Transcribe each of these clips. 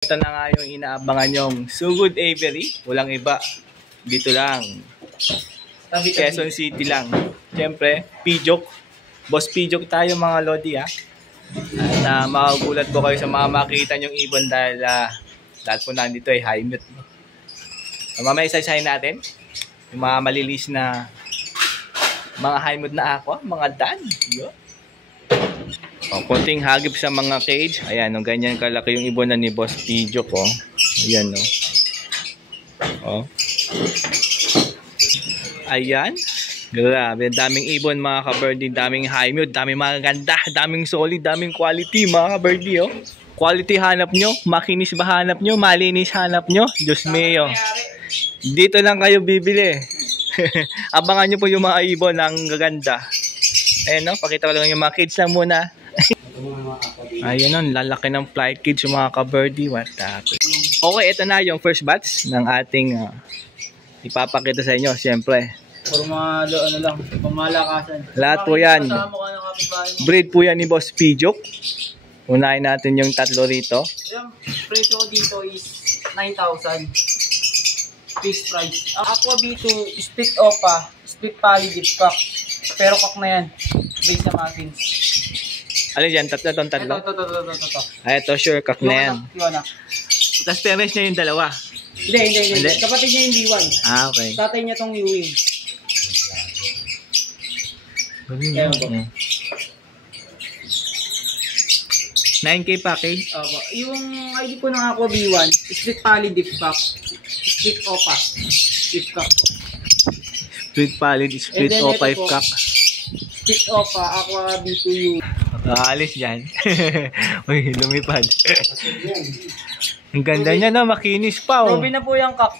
Ito na nga yung inaabangan yung Sugod Avery. Walang iba. Dito lang. Quezon City lang. Siyempre, Pijok. Boss Pijok tayo mga Lodi ha. At makagulat po kayo sa mga makita nyong ibon dahil lahat po nandito ay high mute. Mamaya isa-isahin natin yung mga malilis na mga high mute na aqua, mga dan. Konting hagip sa mga cage. Ayan, ganyan kalaki yung ibon na ni Boss Pijok. Ayan, no. Ayan. Grabe, daming ibon mga ka-birdie, daming high mute, daming mga ganda, daming solid, daming quality mga ka-birdie. Quality hanap nyo, makinis ba hanap nyo, malinis hanap nyo, Diyos mio. Dito lang kayo bibili. Abangan nyo po yung mga ibon ang gaganda. Ayan, no, pakita ko lang yung mga kids lang muna. Ayan, no, lalaki ng flight kids yung mga ka-birdie. What happened? Okay, ito na yung first batch ng ating ipapakita sa inyo, siyempre. Puro mga ano lang, pamalakasan. Lahat po yan. Breed po yan ni Boss Pijok. Unahin natin yung tatlo rito. Yung presyo ko dito is 9,000. Fixed price. Ang Aqua B2, split opa, split poly dip cock. Pero cock na yan. Base na muffins. Ano yan? Tatlo? Ito. Ay, ito sure, cock na yan. Yung anak. Tapos parents niya yung dalawa. Hindi. Kapatid niya yung D1. Okay. Tatay niya tong Ewing. 9K package? Yung ID po ng Aqua B1, split poly dip cock. Split opa. Dip cock po. Split poly, split opa, cock. Split opa, Aqua B2U. Alis dyan. Uy, lumipad. Ang ganda niya na, makinis pa. Proven na po yung cock.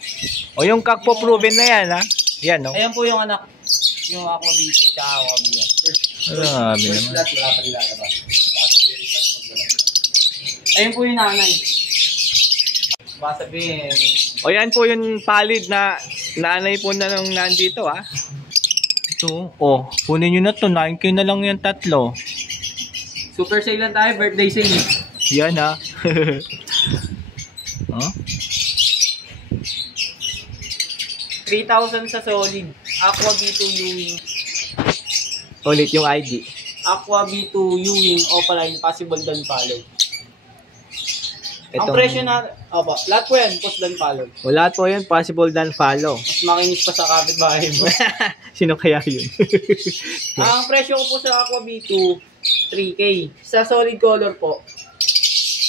Yung cock po, proven na yan ha. Yan no? Ayan po yung anak. Yung Aqua B2 at Aqua B1. First lot, wala pa rin lalabas. Ayun po yung nanay. Baka sabihin. Yan po yung palid na nanay po na nung nandito ha. Ito. Kunin nyo na to. 9K na lang yung tatlo. Super sale lang tayo. Birthday sale. Yan ha. 3,000 sa solid. Aqua B2 Ewing. Ulit yung ID. Aqua B2 Ewing Opaline possible dan follow. Ang presyo na, lahat po yan, post dan follow. Lahat po yan, possible dan follow. Mas makinis pa sa kapitbahay mo. Sino kaya yun? Ang presyo ko po sa Aqua B2, 3K. Sa solid color po,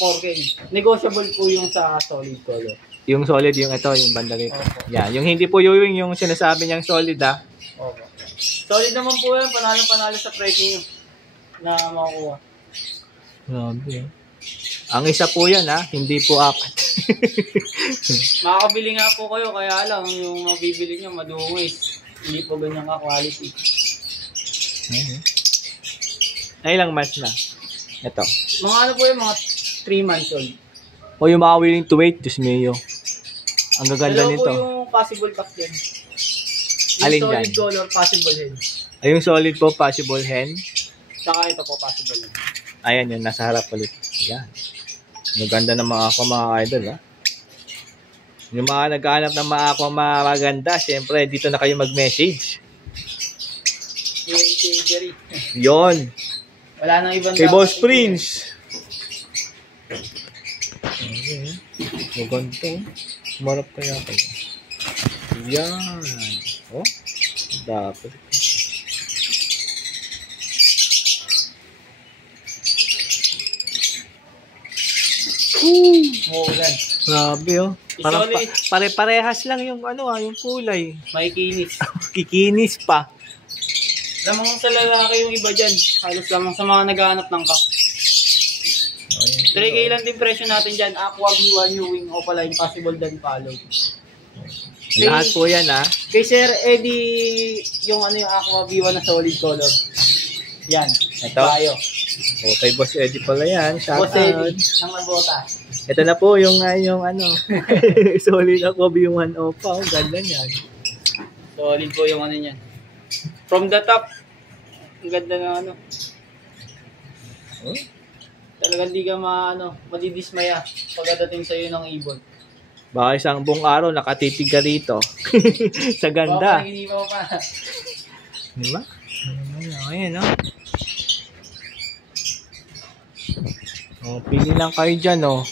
4K. Negotiable po yung sa solid color. Yung solid, yung ito, yung banda rito. Yan, yung hindi po yung sinasabi niyang solid ha. Solid naman po yan, panalo-panalo sa presyo nyo na makukuha. Grabe. Ang isa po yan ha, hindi po apat. Makakabili nga po kayo, kaya lang yung mabibili nyo madungis. Hindi po ganyan ka-quality. Ay ilang months na? Ito. Mga ano po yung mga 3 months old. Yung mga willing to wait, Diyos mio. Ang gaganda nito. Dalawa po yung possible cock yan. Yung alin solid dyan? color, possible hen. Yung solid po, possible hen. Saka ito po, possible hen. Ayan yun, nasa harap ulit. Yan. Maganda ng mga aqua mga idol ha. Yung mga naghahanap ng mga aqua maganda, syempre dito na kayo mag-message. Yung Jerry. Yon. Wala nang ibang kay Boss Prince. Maganda. Marap kaya kayo. Yan. Dapat. Grabe Parang pare-parehas lang yung yung kulay. May kinis. Kikinis pa. Lamang sa lalaki yung iba dyan. Halos lamang sa mga naghahanap ng cock. 3K lang din presyo natin dyan. Aqua B1 Ewing Opaline possible dan follow. Lahat po yan ha. Kay Sir Eddie yung yung Aqua B1 na solid color. Yan. Ito. Tayo. Kay Boss Eddie pala yan. Shout Boss Eddie out. ng Mabota. Ito na po yung solid Aqua B1 Opa. Ganda niyan. Solid po yung niyan. From the top. Ang ganda na Talagang di ka madidismaya pagdating sa'yo ng ibon. Baka isang buong araw nakatitig ka rito. Sa ganda. Baka hindi mo pa. Diba? Ayan, no? Oh, pili lang kayo dyan, oh.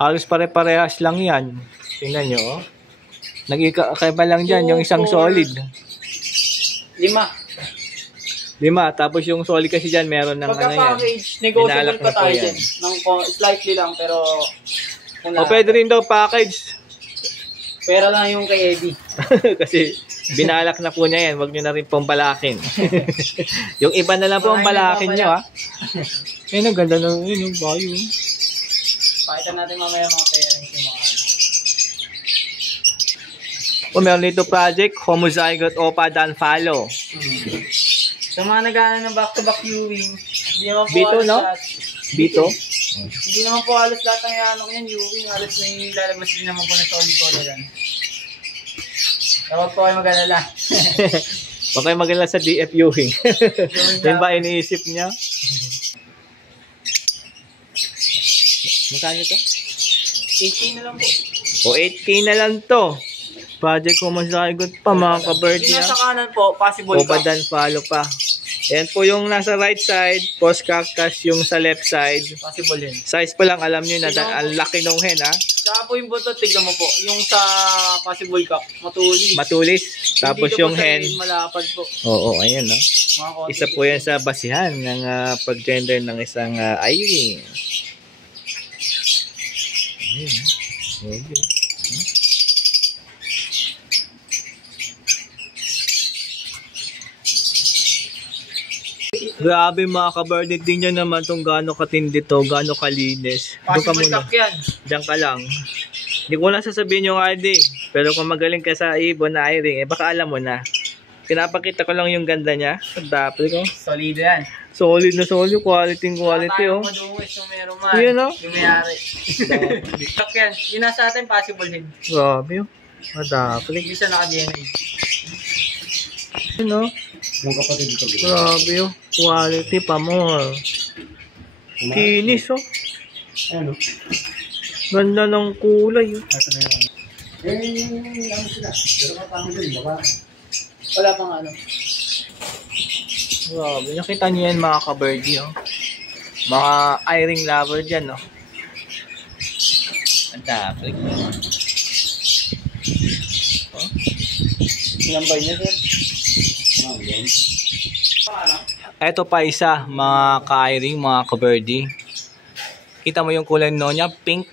Halos pare-parehas lang yan. Tingnan nyo, oh. Nag-ikaiba lang dyan, yung isang solid. 5. 5, tapos yung solid kasi dyan, meron ng Pagka ano yan. package, negotiable Binalak pa na po tayo yan. dyan. Slightly lang, pero... O pwede rin daw package. Pera lang yung kay Eddie. Kasi binalak na po niya yan. Huwag nyo na rin pong balakin. Yung iba na lang po ang balakin nyo, ha. Ayun, ang ganda ng yun, yung bayo. Pakita natin mamaya mga parents yung mga... O meron dito project, Homozygote Opa Dan Follow. Sa mga nag-aaral ng back-to-back viewing, hindi naman po Bito, halos no? lahat. Bito? Hindi naman po halos lahat ng ano yan, viewing. Halos may lalabas din naman po ng solid yan. Tawag po kayo mag-alala. Huwag kayo magala sa DF viewing. Yan ba iniisip niya? Magkano to? 18 na lang po. O 8K na lang to. Project Homozygote pa mga ka-bird Yung niya. nasa kanan po, possible Opa ka. Dan Follow pa. Ayan po yung nasa right side, post cactus yung sa left side. Possible yun. Size pa lang alam niyo na ang laki nung hen, ha. Saka po yung buntot, tignan mo po. Yung sa possible cup, matulis. Matulis. Tapos Dito yung po sa hen. main, malapad po. Oo, ayan, no. Mga konti Isa po yan sa basihan ng pag-gender ng isang Irene. Ayan, okay. Grabe mga ka-bird, tingnan naman kung gaano katindi to, gaano kalinis. Doon ka Possible muna. cup yan. Diyan ka lang. Hindi ko na sasabihin yung ID. Pero kung magaling ka sa ibon na Irene, baka alam mo na. Pinapakita ko lang yung ganda niya. Dapat ko. Solid yan. Solid na solid. Quality, oh. Madungis yung meron man. Yan, oh. Yung mayari. Cup yan. Yung nasa atin, possible din. Grabe, oh. Dapat. Hindi siya naka-DNA. Yun, oh. Yung kapatid dito. Grabe, oh. Quality pa more. Kinis, oh. Ano? Ganda ng kulay, oh. Ito na yun. Ano sila? Pero kapang din, baka. Wala pang ano. Grabe, nakita niyo yan mga ka-birdie, oh. Mga Irene lover dyan, oh. Ang tapik. Oh. Sinambay niya sir. Ito pa isa, mga ka-Irene, mga ka-birdie. Kita mo yung kulay no niya, pink.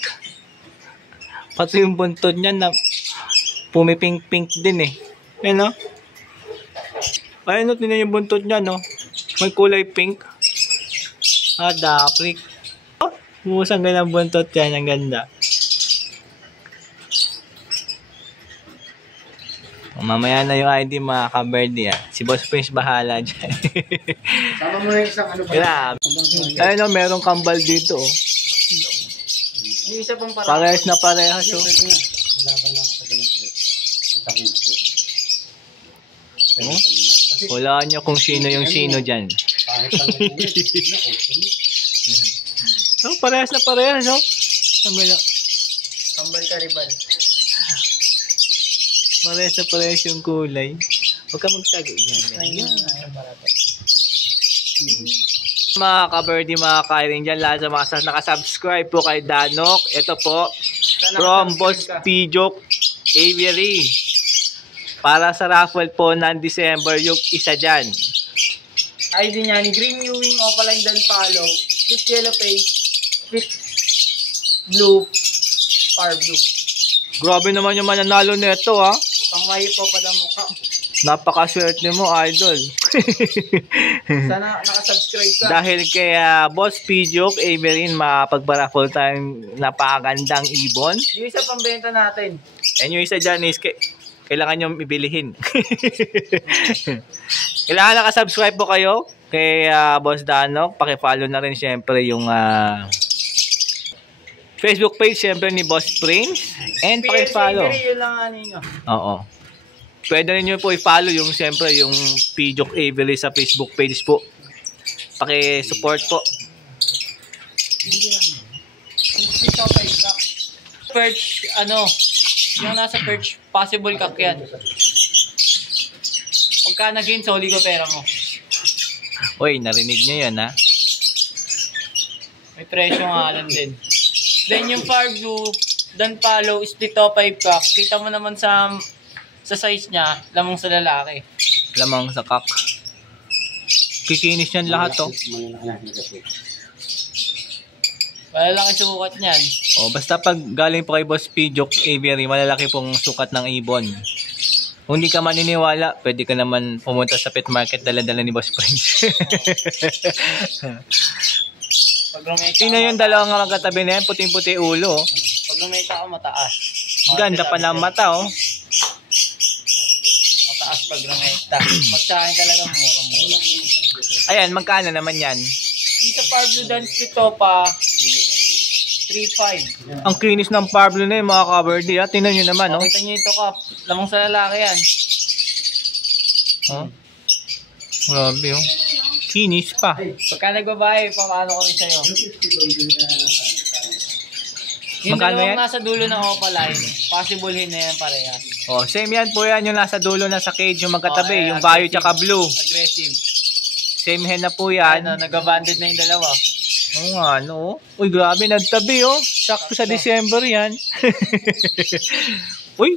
Pati yung buntod niya na pumipink-pink din eh. Ayan, no? Ayun, no, tingnan yung buntot niya, no? May kulay pink. Daprik. Oh, musang ganang buntot yan, ang ganda. Mamaya na yung ID mga ka-birdie, ah. Si Boss Prince bahala dyan. Sama mo na yung isang ano pa. Grabe. Ayun, no, merong kambal dito, oh. Yung isa pang parang. Parehas na parehas, oh. Wala pa na sa ganun po. Masakit po. Oh? Wala nyo kung sino yung sino dyan. Pangit lang yung Oh, parehas na parehas, oh. Ang gala. Kambal karibal. Parehas na parehas yung kulay. Huwag ka magtago dyan. Ayun. Ayun barato. Mga ka-birdie, mga ka-Irene dyan, lahat sa mga nakasubscribe po kay Danok. Ito po, from Boss Pijok Aviary. Para sa raffle po ng December, yung isa dyan. ID niya ni Green Ewing, Opaline Dan Palo, Split Yellow Face, Split Blue, Far Blue. Grabe naman yung mananalo nito, ha. Pangmayo po pa mukha. Napakaswerte mo, idol. Sana nakasubscribe ka. Dahil kay Boss Pijok Aviary, mapagpa-raffle tayong napakagandang ibon. Yung isa pang benta natin. And yung isa dyan is kailangan nyo ibilihin. Kailangan nakasubscribe po kayo kay Boss Danok. Pakifollow na rin syempre yung Facebook page syempre ni Boss Prince. And pakifollow. Yun lang ano nyo. Oo. Pwede rin nyo po i-follow yung syempre yung Pijok Aviary sa Facebook page po. Paki-support po. Split opa yung cock. Perch, yung nasa perch, possible cock yan. Pagka nag-game, soli ko pera mo. Uy, narinig nyo yan ha. May presyo nga lang din. Then yung far blue, Dan Palo, split opa yung cock. Kita mo naman sa size niya, lamang sa lalaki. Lamang sa kak. Kikinis yan lahat to. Malalaki sukat niyan. O, basta pag galing po kay Boss Pidjok Aviary, malalaki pong sukat ng ibon. Kung hindi ka maniniwala, pwede ka naman pumunta sa pet market, dala-dala ni Boss Prince. Pag rumeka Tingnan yung dalawang magkatabi na yan, puting-puti ulo. Oh. Pag rumeka ako, mataas. Ganda pa ng mata, oh. Mataas pag rumeka. Pag sa akin talaga mura. Ayan, magkano naman yan? Dito far blue Dan split opa, 3.5. Ang kinis ng Pablo na yung mga coverdy, ha? Tingnan nyo naman, oh. Kita nyo ito kap, lamang sa lalaki yan. Oh. Grabe, oh. Kinis pa. Pagka nagbabae, paano ko rin sa'yo? Yung Magkano dalawang yan? nasa dulo ng opaline, possible hin na yan parehas. Oh, same yan po yan, yung nasa dulo na sa cage, yung magkatabi, Oh, yung bayo tsaka blue. Aggressive. Same hen na po yan. Nag-abandoned na yung dalawa. Oo nga, no? Uy, grabe, nagtabi, oh. Sakto sa December yan. Uy,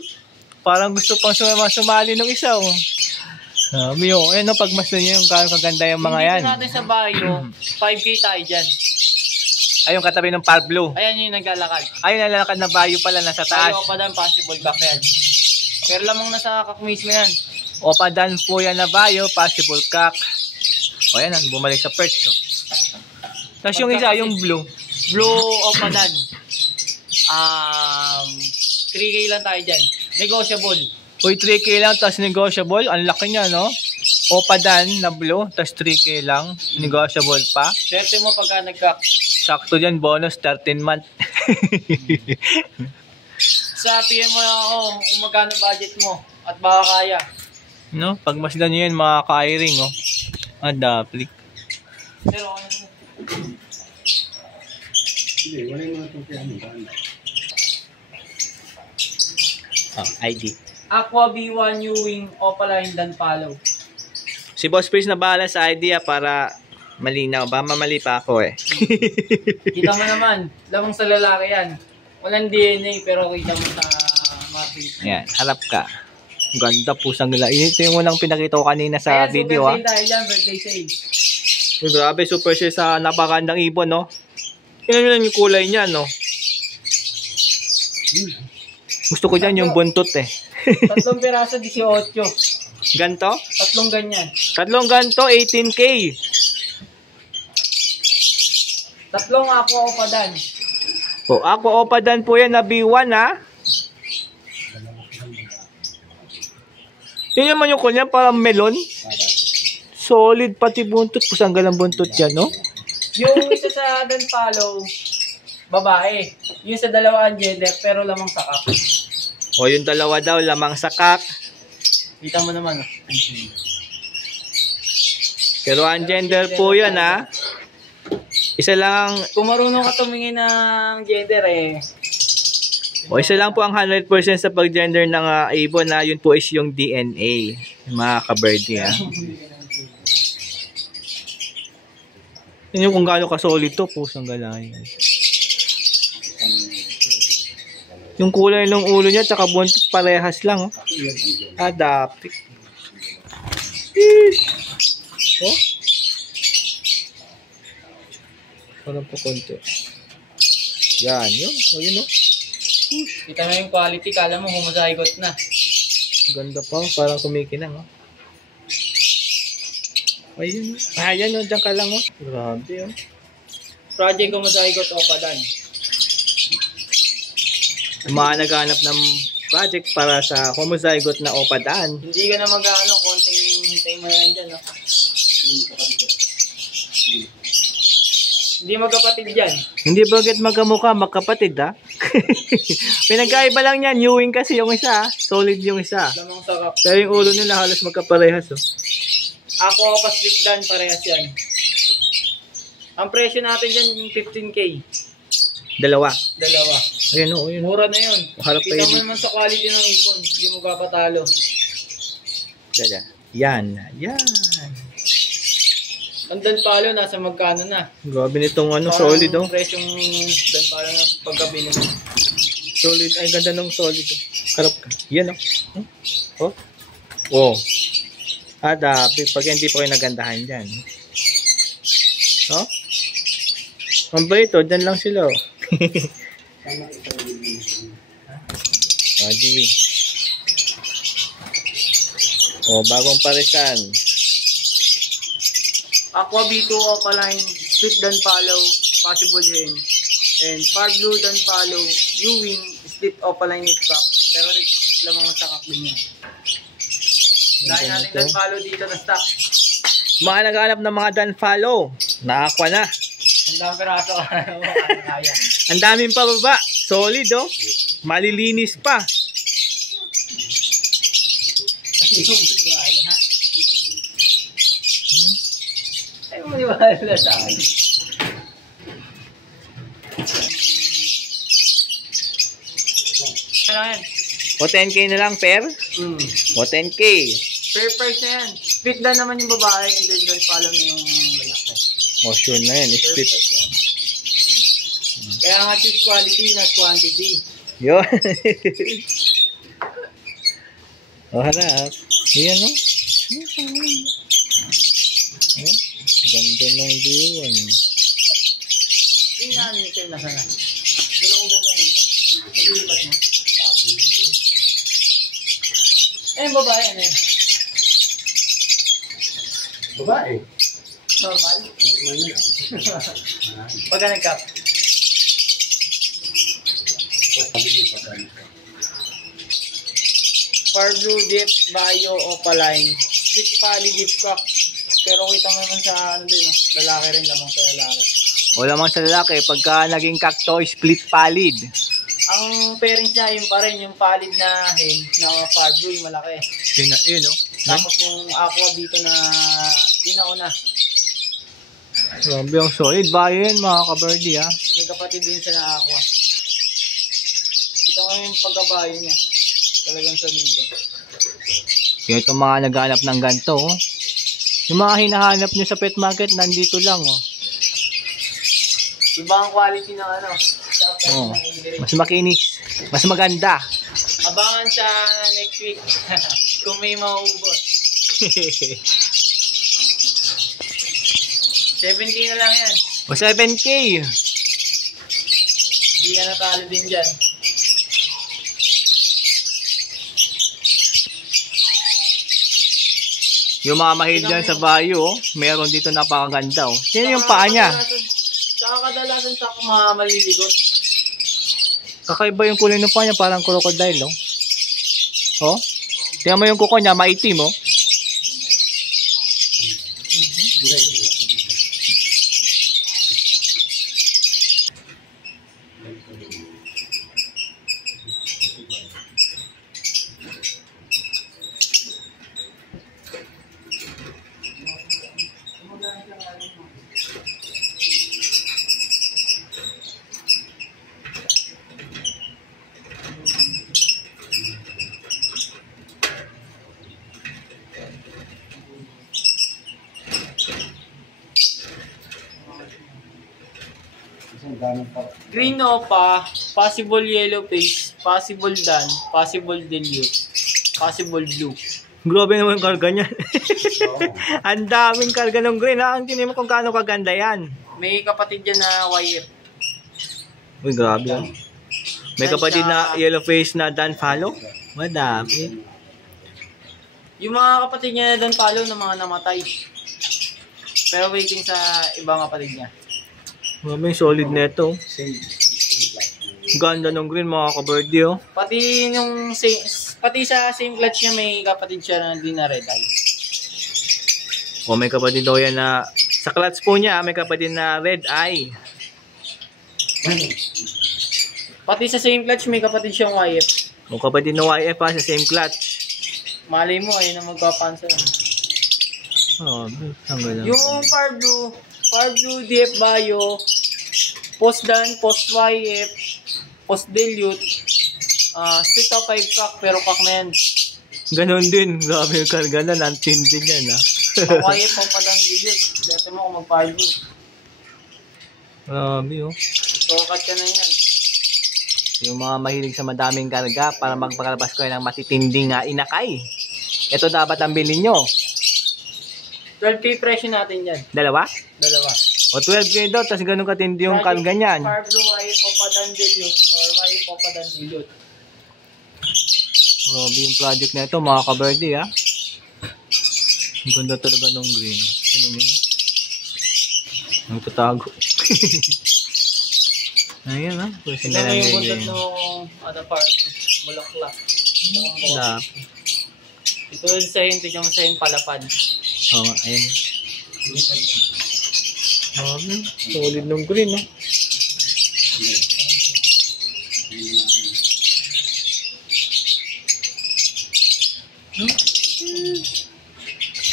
parang gusto pang sumali ng isa, oh. Sabi, oh. Eh, no, pagmasdan nyo yung kaganda yung mga yan. Dito natin sa bayo, 5K tayo dyan. Ay, yung katabi ng Pablo. Ayan yung naglalakad. Ay, nalalakad na bayo pala, nasa taas. Tayo pa dan, possible back yan. Pero lamang nasa kak mismo yan. Opadan po yan na bayo, possible cock. O, yan, bumalik sa perch, oh. Tapos yung isa, yung blue. Blue opadan. 3K lang tayo dyan. Negotiable. Uy, 3K lang, tapos negotiable. Ang laki niya, no? Opadan na blue, tapos 3K lang. Negotiable pa. Swerte mo pagka nagkak. Sakto dyan, bonus, 13 month. Sa PM mo ako kung magkano budget mo at baka kaya. No? Pagmasdan nyo yan, mga ka-iring, oh. Adaplik. Pero Hindi, wala yung mga tungkihan. ID. Aqua B1 Ewing Opaline Dan Palo. Si Boss Prince na bahala sa idea para malinaw. Ba, mamali pa ako, eh. Kita mo naman, lamang sa lalaki yan. Walang DNA pero kita mo sa mapping. Yan, harap ka. Ganda po sang nila. Ito yung unang pinakita ko kanina sa video, ah. Super sale tayo dyan, birthday sale. Uy, grabe, super sale sa napakandang ibon, no? Tingnan nyo lang yung kulay niya, no? Gusto ko dyan yung buntot, eh. 3 piraso, 18. Ganto? 3 ganyan. Tatlong ganto, 18K. 3 Aqua Opadan. O, ako opadan po yan na B1, ha? Yun naman yung kunya, parang melon. Solid pati buntot. Pusanggal ang buntot yan, no? Yung isa sa Dan Palo, babae. Yung sa dalawa ang gender, pero lamang sakap. O, yung dalawa daw, lamang sakak. Kita mo naman. Pero ang gender po yan, ha? Isa lang, Kung marunong ka tumingin ng gender o isa lang po ang 100% sa pag-gender ng ibon, na yun po is yung DNA. Mga ka-birdie, ha? Yun yung kung gaano ka-solid to, pusang galayan. Yung kulay ng ulo niya, tsaka buntot, parehas lang, oh. Adaptik. Oh? Parang po konti. Yan, yun. O, yun, oh. Kita mo yung quality, kala mo humusahigot na. Ganda pa, parang kumikinang, oh. Ayun, oh. Ayan, oh. Diyan ka lang, oh. Grabe, oh. Project humusahigot Opadan. Yung mga naghanap ng project para sa homozygote na opadan. Hindi ka na mag-ano, konting hintay mo yan dyan, no? Hindi magkapatid dyan. Hindi bagit magkamukha, magkapatid, ha? Pinagkaiba lang yan. Ewing kasi yung isa, solid yung isa. Lamang sakap. Pero yung ulo nila halos magkaparehas, oh. Ako pa split dan, parehas yan. Ang presyo natin dyan yung 15K. Dalawa. Dalawa. Ayan o, ayan o. Mura na yun. Harap Kita kayo mo dito. naman sa quality ng ibon. Hindi mo papatalo. Dada. Yan. Yan. Ang Danpalo, nasa magkano na? Grabe nitong ano, Parang solid oh. presyong Danpalo na pagkabili mo. Solid. Ay, ganda nung solid oh. Harap ka. Yan oh. Oh. Pag hindi pa kayo nagandahan dyan. Oh? Ang bait oh, dyan lang sila oh. Adi. Oh, bagong parisan. Aqua B2 Opaline, Split Danpalo, Possible Hen, and Far Blue Danpalo, Ewing, Split Opaline with Pack. Pero lamang sa kakling niya. Dahil natin Danpalo dito na stock. Mga naghanap ng mga Danpalo. Nakakuha na. Ang dami peraso ka na kaya. Ang daming pababa. Solid oh. Malilinis pa. Ay, maniwala sa akin. Ano yan? O 10k na lang per? O 10k. Fair price na yan. Split dan naman yung babae and then Danpalo na yung lalaki. O sure na yan. Fair Split. price yan. Kaya nga choose quality not quantity. Yun. O harap. Ayan o. Oh, ganda ng diwan. Tingnan namin ito na sana. Wala ko ganda mo. Ilipat mo. Eh, yung babae, ano yan? Babae. Normal? Normal na yan. Pagka nag-cap. Far Blue Deep Bio Opaline. Stick Pali Deep Cock. Pero kita mo naman sa ano din, no? Lalaki rin lamang sa lalaki. O lamang sa lalaki. Pagka naging cacto, split pallid. Ang parents niya, yung pa rin, yung pallid na hen, na Far Blue, yung malaki. Yun o. Tapos yung aqua dito na inauna. Grabe ang solid. Bayo yan mga ka-birdie ha. May kapatid din siya na aqua. Kita mo yung pagkabayo niya. Talagang solido. Kaya itong mga naghanap ng ganito oh. Yung mga hinahanap nyo sa pet market, nandito lang oh. Iba ang quality ng ano. Sa pet Oh. ng Ingrid. Mas makinis. Mas maganda. Abangan sa next week. Kung may mauubos. 70 na lang yan. O 7k. Hindi ka natalo din dyan. Yung mga mahil dyan sa Bayo, oh, meron dito napakaganda. Oh. Sino yung paa niya? Saka kadalasan sa ako mga maliligot. Kakaiba yung kulay ng paa niya, parang crocodile. Oh. Oh? Tingnan mo yung kuko niya, maitim. Oh. Green Opa, possible yellow face, possible Dan, possible dilute, possible blue. Grabe naman yung karga niyan. Ang daming karga ng green. Ha? Ang tinig mo kung gaano kaganda yan. May kapatid dyan na wire. Uy, grabe yan. May kapatid na yellow face na Danpalo. Madami. Yung mga kapatid niya na Danpalo na mga namatay. Pero waiting sa ibang kapatid niya. Grabe yung solid neto. Ganda ng green mga ka-birdie. Oh. Pati sa same clutch niya may kapatid siya na din na red eye. O may kapatid daw yan na sa clutch po niya may kapatid na red eye. Pati sa same clutch may kapatid siyang YF. O kapatid na YF pa sa same clutch. Malay mo ayun na magpapansa. Oh, ang ganda. Yung Far Blue, Far Blue, DF Bio, Post Dan, Post YF, Post Dilute, Split of 5 pack, pero pack na yan. Ganon din. Grabe yung karga na. Nantindi yan, ha. Pang YF, pang Padan Dilute. Dati mo kung mag-Far Blue. Grabe, oh. Tokat ka na yan. Yung mga mahilig sa madaming karga para magpakalabas ko ng matitinding inakay. Ito dapat ang bilhin nyo. 12K presyo natin yan. Dalawa? Dalawa. O 12K daw, tapos ganun katindi yung karga niyan. Far Blue, YF, Padan Dilute, or YF, Padan Dilute. Grabe yung project na ito, mga kaberdi, ha. Ang ganda talaga ng green. Ano nyo? Nagtatago. Ayan, ha. Pwede Ito na yung buntot ng Far Blue. Bulaklak. Dap. Ito yung sayin, tignan mo sayin palapad. Oo, ayan. Grabe, solid ng green, ha.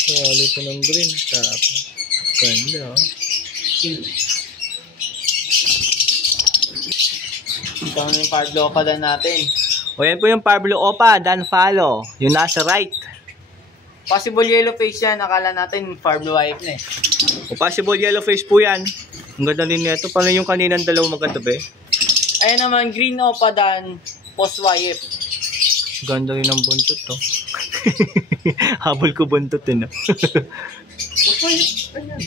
Solid ng green. Tapos, ganda, ha. Ito na yung Far Blue Padan natin. O yan po yung Pablo Opa, Dan Follow. Yung nasa right. Possible yellow face yan. Akala natin Far Blue YF na eh. O possible yellow face po yan. Ang ganda din nito. Paano yung kaninang dalawang maganda ba? Ayan naman, green Opadan, Post YF. Ganda rin ng buntot to. Habol ko buntot eh, no? Post YF, ayan.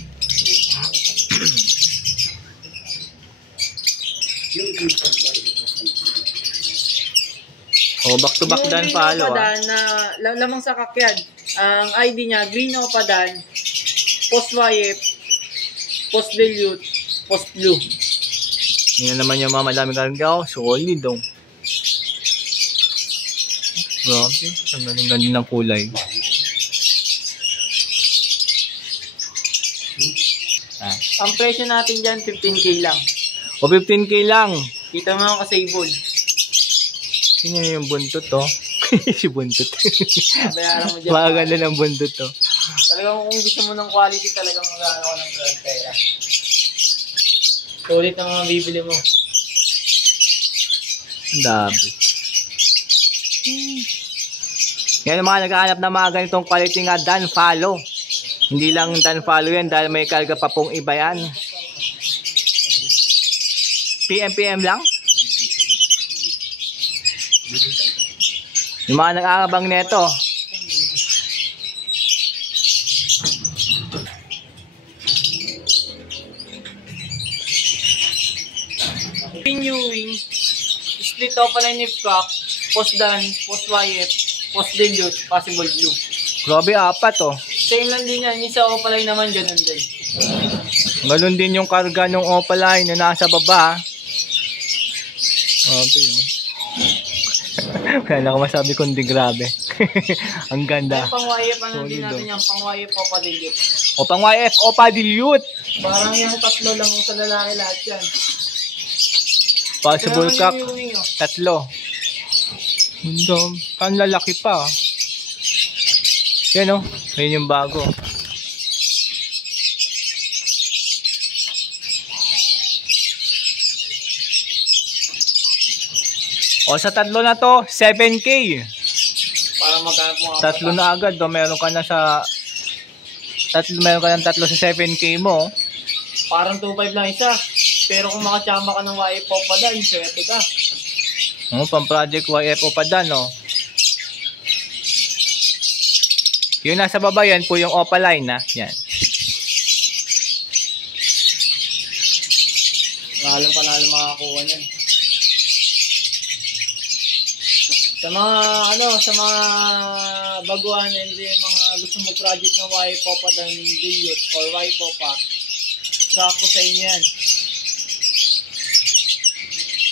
O back to back Dan Follow, Opadan na lamang sa kakyad. Ang ID niya, green Opadan, Post YF, Post Dilute, Post Blue. Yan naman yung mga madaming karga. Solid, oh. Grabe. Ang galing ng kulay. Ang presyo natin dyan, 15K lang. O 15K lang. Kita mo yung kasable. Tingnan niyo yung buntot, oh. Si buntot. Bayaran mo dyan. Maganda ng buntot, oh. Talagang kung gusto mo ng quality, talagang mag-ano ko ng brand pera. Sulit ang mga bibili mo. Ang dami. Yan ang mga naghahanap ng mga ganitong quality nga Dan Follow. Hindi lang Dan Follow yan dahil may karga pa pong iba yan. PM lang. Yung mga nag-aabang neto. Renewing, split opaline nip cock, post Dan, post YF, post dilute, possible blue. Grabe, apat, oh. Same lang din yan. Yung sa opaline naman, ganun din. Ganun din yung karga ng Opaline na nasa baba. Grabe, oh. Kaya na ako masabi kundi grabe. Ang ganda. Yung pang YF, ano Solid, din natin oh. yung pang YF, opa dilute. O pang YF, Opa Dilute. Parang yung tatlo lang sa lalaki lahat yan. Possible Kaya cock. renewing, oh. Tatlo. Ang lalaki pa. Yan, oh. Yan yung bago. O sa tatlo na to, 7K. Para magkano mo. Tatlo na agad, do. Meron ka na sa meron ka ng tatlo sa 7K mo. Parang 2.5 lang isa. Pero kung makachamba ka ng YF opa dan, swerte ka. Oh, pang project YF o pa dan, no. Yung nasa baba yan po yung Opaline, ha. Yan. Panalo makakuha niyan. Sa mga sa mga baguhan and yung mga gusto mo project ng YF opa dan dilute or YF opa, sakto sa inyo yan.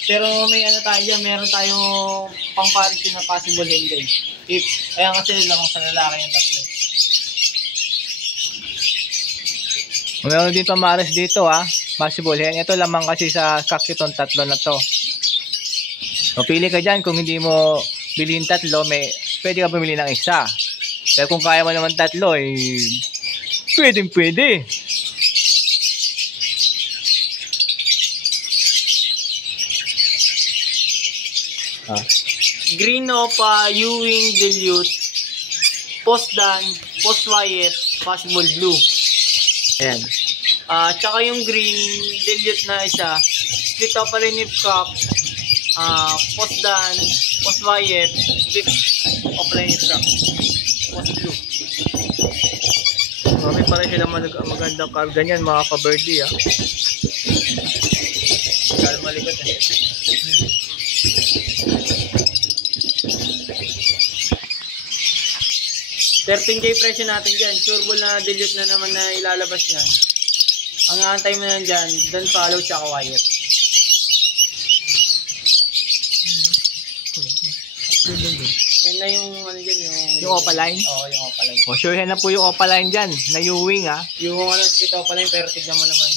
Pero may tayo dyan, meron tayong pang-parity na possible ending. Kaya kasi lamang sa lalaki yung tatlo. Meron din pamares dito, ha. Possible hen. Ito lamang kasi sa kakitong tatlo na to. So, pili ka dyan. Kung hindi mo bilhin tatlo, pwede ka bumili ng isa. Pero kung kaya mo naman tatlo, pwede. Ah. Green Opa, Ewing, Dilute, Post Dan, Post Wyatt, possible blue. Ayan. Tsaka yung green Dilute na isa, split Opaline Nip Cup, Post Dan, Post Wyatt, split Opaline Nip Cup, Post blue. Marami pa rin sila magandang karga niyan mga ka-birdie ah. Kala malikot eh. 13K presyo natin dyan. Sureball na dilute na naman na ilalabas yan. Ang aantay mo na dyan, Dan Follow tsaka Wyatt. Yan na yung ano dyan, Yung Opaline? Oo, yung Opaline. O, sure na po yung Opaline dyan, na Ewing ah. Yung ano, split Opaline, pero tignan mo naman.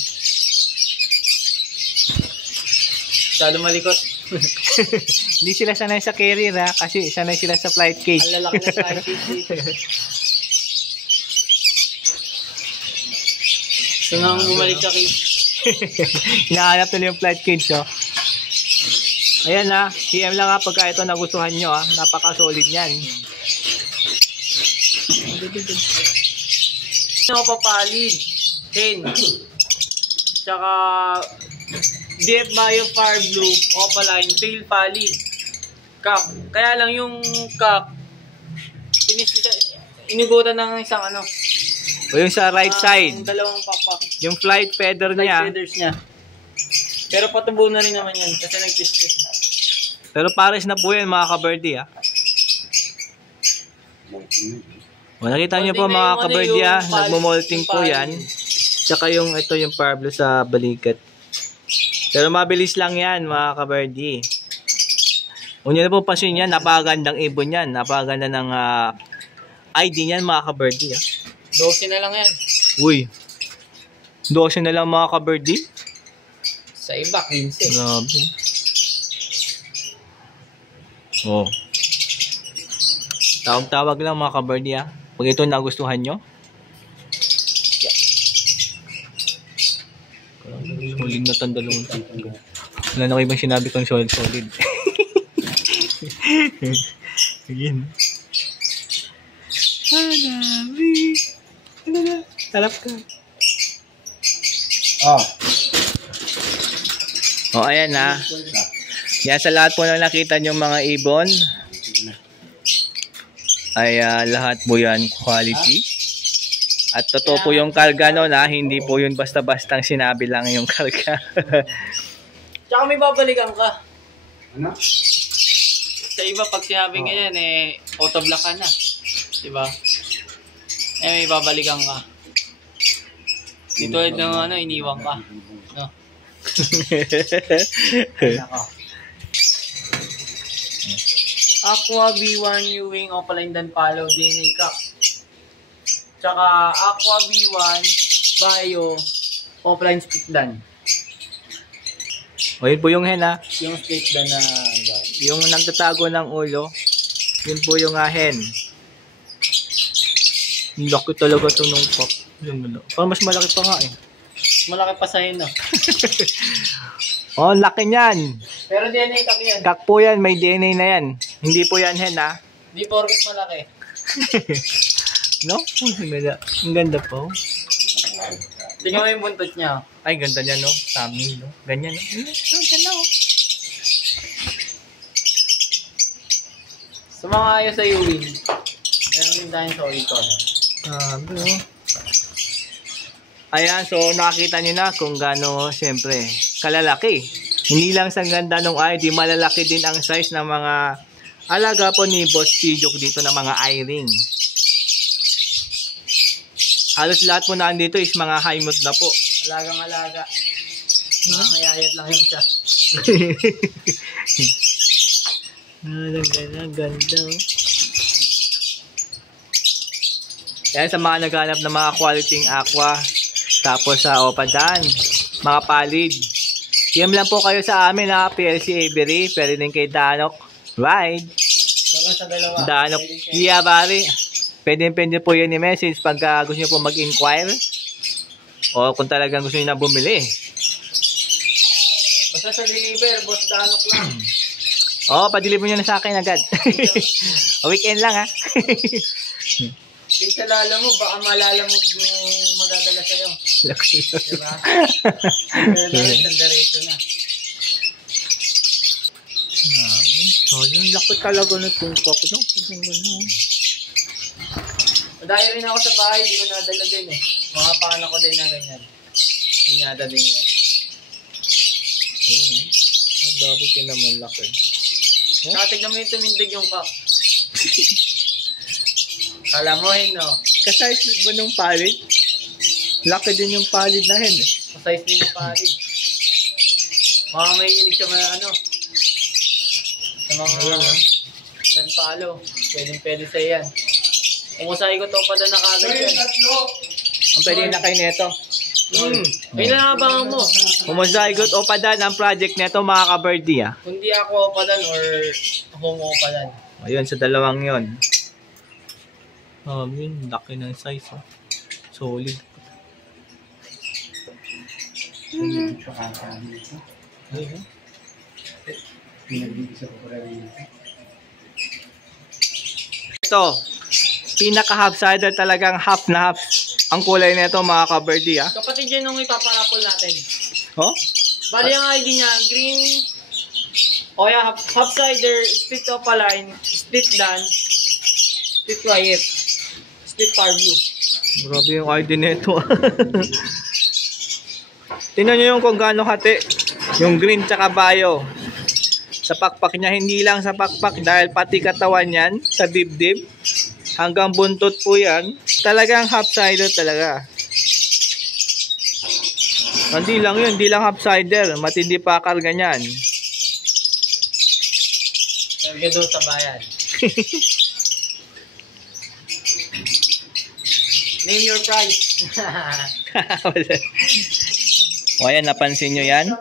Masyado malikot. Hindi sila sanay sa carrier ha, kasi sanay sila sa flight cage. Ang lalaki na flight cage. So nga bumalik sa cage. Hinahanap nila yung flight cage oh. Ayan ha, PM lang ha pagka ito nagustuhan nyo ha, napaka-solid yan. Ano papalid? Hen. Tsaka DF Bio Far Blue, Opaline, tail palid. Cup. Kaya lang yung cup, inigutan ng isang ano. O yung sa right side, Yung dalawang papak. yung flight feather Light niya. feathers niya. Pero patubo na rin naman yan kasi nag-test na. Pero pares na po yan mga ka-birdie ha. O, nakita nyo po mga ka-birdie ha, nagmumolting po yan. Tsaka yung ito yung Parblo sa balikat. Pero mabilis lang yan mga ka-birdie. Kung nyo na po pasin yan, napakagandang ibon yan. Napakaganda ng ID niyan mga ka-birdie. 12 na lang yan. Uy, 12 na lang mga ka-birdie. Sa iba, 15. Grabe. Oh. Tawag-tawag lang mga ka-birdie ha. Pag ito nagustuhan nyo. Solid na tandalong. Wala na kayo bang sinabi kong solid. Again. Talap ka. Oh, ayan na. Yan sa lahat po na nakita nyo mga ibon. Ay lahat po yan quality. At totoo po yung karga no na hindi po yun basta-bastang sinabi lang yung karga. Tsaka may babalikan ka. Ano? Sa iba pag sinabing ganyan autoblock ka na. Diba? May babalikan ka. Dito yung iniwan ka. No? Aqua B1 Ewing Opaline Dan Follow DNA Cup. Tsaka Aqua B1 Bio Opaline Split Dan. O yun po yung hen ha. Yung split Dan na Yung nagtatago ng ulo. Yun po yung hen. Laki talaga ito nung pop. Parang mas malaki pa nga eh. malaki pa sa'yo no. Oh, laki niyan. Pero DNA Cup yan. Kak po yan, may DNA na yan. Hindi po yan hen ha. Di porket malaki. No? Ang ganda po. Tingnan mo yung buntot niya. Ay, ganda niya, no? Tummy, no? Ganyan, no? Ganda, no? Sa mga ayos sa Ewing, meron din tayong solid color. no? Ayan, so nakakita niyo na kung gaano, siyempre, kalalaki. Hindi lang sa ganda ng eye, di malalaki din ang size ng mga alaga po ni Boss Pijok dito ng mga eye ring. Halos lahat po na andito is mga high mood na po. Alagang-alaga. Nakangayayat lang yung siya. Ganda. Yan sa mga naghanap ng mga quality aqua. Tapos sa Opadan, mga palid. PM lang po kayo sa amin ha, PLC Avery. Pwede din kay Danok Ride. Baga sa dalawa. Danok Diabari. Pwede po yan i-message pag gusto nyo po mag-inquire. O kung talagang gusto nyo na bumili. Basta sa deliver, Boss Danok lang. Oo, padeliver nyo na sa akin agad. Weekend lang ha. Yung sa lalamog, baka malalamog yung magdadala sa'yo. Diba? Sandareto na. So, yung laki talaga na itong cock. No? Madaya rin ako sa bahay, di ko nadala din eh. Mga paano ko din na ganyan. Inyada din yan. Ayun, ang dami naman laki. Tignan mo yung tumindig yung cup. Kala mo no? Kasize ba nung palid? Laki din yung palid na hen eh. Kasize din yung palid. Mga may hilig sa mga ano. Sa mga dan palo. Pwede sa yan. Kung usay ko to pa na nakagad yan. Ang pwede na kayo neto. Kailangan mo. Humozygote o padan ang project neto mga ka-birdie ah. Kundi ako opadan or home opadan. Ayun, sa dalawang yon. Yun, laki ng size oh. Solid. Ayun. Ito, pinaka-half-sider talagang half na half ang kulay nito mga ka-birdie ah. Kapatid yan nung ipaparapol natin. Oh? Bali ang ID niya, green, o kaya half-sider, split opaline, split dan, split quiet, split far blue. Grabe yung ID nito. Tingnan nyo yung kung gaano kati. Yung green tsaka bio. Sa pakpak niya, hindi lang sa pakpak dahil pati katawan yan, sa dibdib. Hanggang buntot po yan. Talagang half-sider talaga. Hindi lang yun, hindi lang half-sider. Matindi pa karga niyan. Sergyo doon sa bayan. Name your price. O ayan, napansin nyo yan?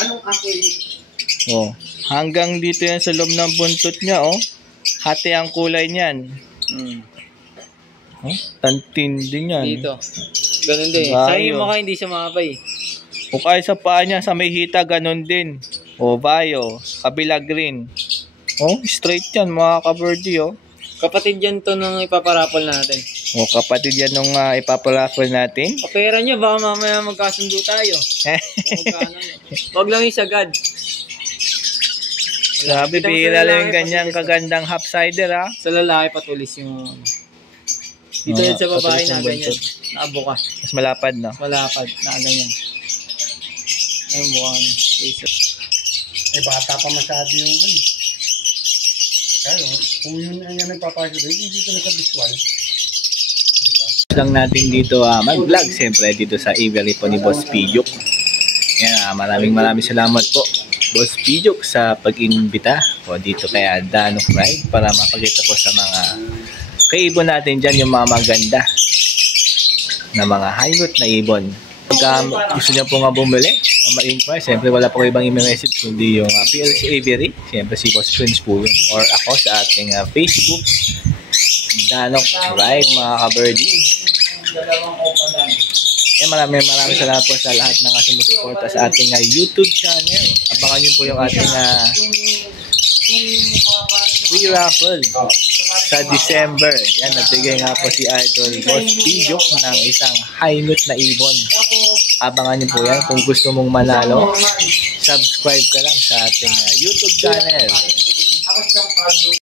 Anong apoy? Oh, hanggang dito yan sa loob ng buntot niya, oh. Hati ang kulay niyan. Oh, tantin din yan. Dito. Ganun din. Bayo. Sabi mo ka hindi siya makapay. O kaya sa paa niya, sa may hita, ganun din. O, bayo. Kabila green. Oh, straight yan, mga ka-birdie, oh. Kapatid yan to nung ipaparapol natin. O, kapatid yan nung ipapalafol natin. Kapera nyo, baka mamaya magkasundo tayo. Huwag lang isagad. Sabi, bihira lang yung ganyang kagandang half-sider, ha? Sa lalaki patulis yung... Dito yan sa babae na ganyan. Nakabuka. Mas malapad, no? Malapad. Na ganyan. Ayun, buka na. Eh, bata pa masyado yung ano. Kaya, kung yun ang nagpapasok doon, hindi ko naka-visual. Diba? Lang natin dito mag-vlog, siyempre dito sa aviary po ni Boss Piyok. Yan, maraming salamat po, Boss Piyok, sa pag-imbita po dito kay Danok Ride para mapakita po sa mga kaibon natin dyan yung mga maganda na mga high-note na ibon. Pag gusto niya po nga bumili o ma-inquire, siyempre wala po ibang email receipt kundi yung PLC Aviary. Siyempre si Boss Prince po yun. Or ako sa ating Facebook, Danok Ride, mga ka-birdie. Maraming salamat po sa lahat ng sumusuporta sa ating YouTube channel. Abangan niyo po yung ating free raffle sa December. Yan, nagbigay nga po si Idol Boss Piyok ng isang high-note na ibon. Abangan niyo po yan. Kung gusto mong manalo, subscribe ka lang sa ating YouTube channel.